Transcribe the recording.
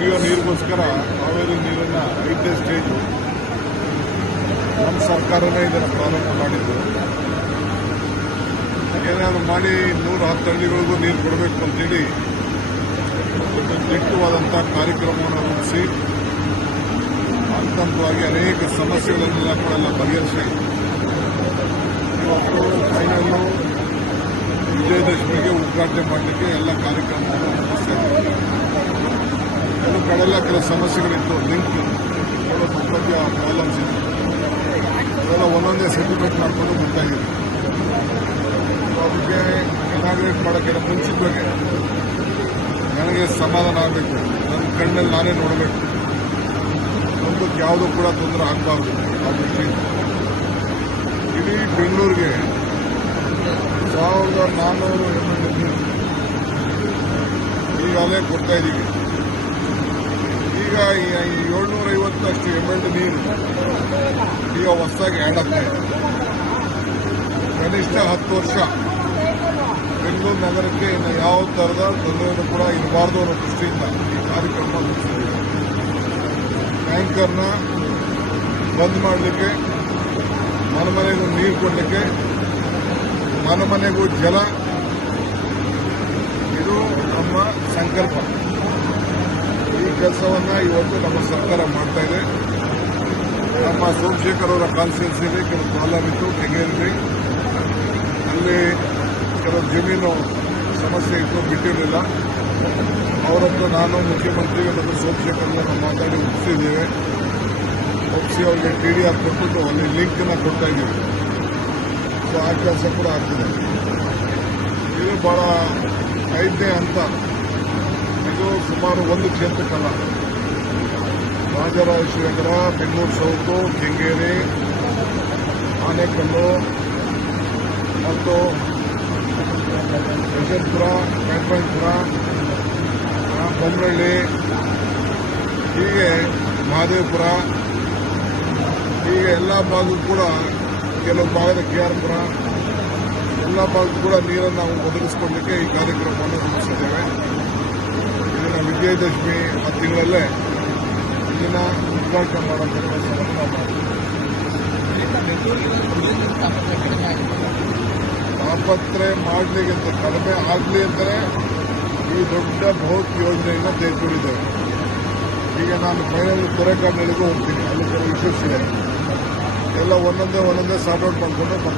ಕುಡಿಯೋ ನೀರಿಗೋಸ್ಕರ ಕಾವೇರಿ ನೀರನ್ನು 5ನೇ ಸ್ಟೇಜು ನಮ್ಮ ಸರ್ಕಾರನೇ ಇದನ್ನು ಪ್ರಾರಂಭ ಮಾಡಿದ್ದು. ಏನಾದರೂ ಮಾಡಿ 110 ಹಳ್ಳಿಗಳಿಗೂ ನೀರು ಕೊಡಬೇಕು ಅಂತೇಳಿ ಒಂದು ದಿಟ್ಟವಾದಂಥ ಕಾರ್ಯಕ್ರಮವನ್ನು ರೂಪಿಸಿ ಹಂತವಾಗಿ ಅನೇಕ ಸಮಸ್ಯೆಗಳನ್ನೆಲ್ಲ ಕೂಡ ಬಗೆಹರಿಸಿ ಇವತ್ತು ಫೈನಲ್ಲು ವಿಜಯದಶಮಿಗೆ ಉದ್ಘಾಟನೆ ಮಾಡಲಿಕ್ಕೆ ಎಲ್ಲ ಕಾರ್ಯಕ್ರಮವನ್ನು ರೂಪಿಸ್ತಾ ಇದ್ದಾರೆ. ಕೆಲವು ಸಮಸ್ಯೆಗಳಿತ್ತು, ಲಿಂಕ್ ಉತ್ಪತ್ತಿಯ ಪ್ರಾಬ್ಲಮ್ಸ್ ಇದೆ, ಅದೆಲ್ಲ ಒಂದೊಂದೇ ಸೆಟಲ್ಮೆಂಟ್ ಮಾಡಿಕೊಂಡು ಬರ್ತಾ ಇದ್ದೀವಿ. ಅದಕ್ಕೆ ಇನಾಗ್ರೇಟ್ ಮಾಡೋಕ್ಕೆಲ್ಲ ಮುಂಚಿತವಾಗಿ ನನಗೆ ಸಮಾಧಾನ ಆಗಬೇಕು, ನನ್ನ ಕಣ್ಣಲ್ಲಿ ನಾನೇ ನೋಡಬೇಕು, ಮುಂದಕ್ಕೆ ಯಾವುದೂ ಕೂಡ ತೊಂದರೆ ಆಗಬಾರ್ದು. ಆ ದೃಷ್ಟಿಯಿಂದ ಇಡೀ ಬೆಂಗಳೂರಿಗೆ 1400 ನೀರು ಈಗಾಗಲೇ ಕೊಡ್ತಾ ಇದ್ದೀವಿ. ಈಗ 750 ML ನೀರು ಈಗ ಹೊಸದಾಗಿ ಆ್ಯಡ್ ಆಗ್ತಾ ಇದೆ. ಕನಿಷ್ಠ 10 ವರ್ಷ ಬೆಂಗಳೂರು ನಗರಕ್ಕೆ ಇನ್ನು ಯಾವ ಥರದ ತೊಂದರೆಯೂ ಕೂಡ ಇರಬಾರ್ದು ಅನ್ನೋ ದೃಷ್ಟಿಯಿಂದ ಈ ಕಾರ್ಯಕ್ರಮ ರೂಪಿಸಿದ್ದೀವಿ. ಟ್ಯಾಂಕರ್ನ ಬಂದ್ ಮಾಡಲಿಕ್ಕೆ, ಮನೆಗೂ ನೀರು ಕೊಡಲಿಕ್ಕೆ, ಮನೆಗೂ ಜಲ, ಇದು ನಮ್ಮ ಸಂಕಲ್ಪ. ಈ ಕೆಲಸವನ್ನು ಇವತ್ತು ನಮ್ಮ ಸರ್ಕಾರ ಮಾಡ್ತಾ ಇದೆ. ನಮ್ಮ ಸೋಮಶೇಖರ್ ಅವರ ಕಾನ್ಸ್ಟಿಟ್ಯೂನ್ಸಿಯಲ್ಲಿ ಕೆಲವು ಪ್ರಾಬ್ಲಮ್ ಇತ್ತು, ಕೆಂಗೇರಿ ಅಲ್ಲಿ ಕೆಲವು ಜಮೀನು ಸಮಸ್ಯೆ ಇತ್ತು, ಬಿಟ್ಟಿರಲಿಲ್ಲ. ಅವರದ್ದು ನಾನು ಮುಖ್ಯಮಂತ್ರಿ ಮತ್ತು ಸೋಮಶೇಖರ್ ನಾವು ಮಾತಾಡಿ ಒಪ್ಪಿಸಿದ್ದೇವೆ. ಒಪ್ಪಿಸಿ ಅವರಿಗೆ TDR ಕೊಟ್ಬಿಟ್ಟು ಅಲ್ಲಿ ಲಿಂಕನ್ನು ಕೊಡ್ತಾ ಇದ್ದೀವಿ. ಸೊ ಆ ಕೆಲಸ ಕೂಡ ಆಗ್ತಿದೆ. ಇದು ಬಹಳ 5ನೇ ಹಂತ. ಇದು ಸುಮಾರು 1 ಕ್ಷೇತ್ರಕ್ಕಲ್ಲ, ರಾಜರಾಜೇಶ್ವರಿ ನಗರ, ಬೆಂಗಳೂರು ಸೌತು, ಕೆಂಗೇರಿ, ಆನೇಕಲ್ಲು ಮತ್ತು ಯಶವಂತಪುರ, ಬ್ಯಾಟರಾಯಪುರ, ಬೊಮ್ಮನಹಳ್ಳಿ, ಹೀಗೆ ಮಹದೇವಪುರ, ಹೀಗೆ ಎಲ್ಲ ಭಾಗಕ್ಕೂ ಕೂಡ, ಕೆಲವು ಭಾಗದ KR-ಪುರ, ಎಲ್ಲ ಭಾಗಕ್ಕೂ ಕೂಡ ನೀರನ್ನು ನಾವು ಒದಗಿಸಿಕೊಳ್ಳಲಿಕ್ಕೆ ಈ ಕಾರ್ಯಕ್ರಮವನ್ನು ರೂಪಿಸಿದ್ದೇವೆ. ಇದನ್ನು ವಿಜಯದಶಮಿ ಆ ತಿಂಗಳಲ್ಲೇ ಇದನ್ನು ಉದ್ಘಾಟನೆ ಮಾಡುವಂಥ ಕೆಲಸವನ್ನು ನಾವು ಮಾಡ್ತೀವಿ. ತಾಪತ್ರೆ ಮಾಡಲಿಕ್ಕೆ ಕಡಿಮೆ ಆಗಲಿ ಅಂತಲೇ ಈ ದೊಡ್ಡ ಬೃಹತ್ ಯೋಜನೆಯನ್ನು ತೆಗೆದುಕೊಂಡಿದ್ದೇವೆ. ಈಗ ನಾನು ಫೈನಲ್ ಕೊರೆಕಾಡಿನಲ್ಲಿಗೂ ಹೋಗ್ತೀನಿ, ಅಲ್ಲಿ ಕೆಲವು ಇಶ್ಯೂಸ್ ಇದೆ, ಎಲ್ಲ ಒಂದೊಂದೇ ಸಾರ್ಟ್ ಔಟ್ ಮಾಡಿಕೊಂಡು ಬರ್ತಾ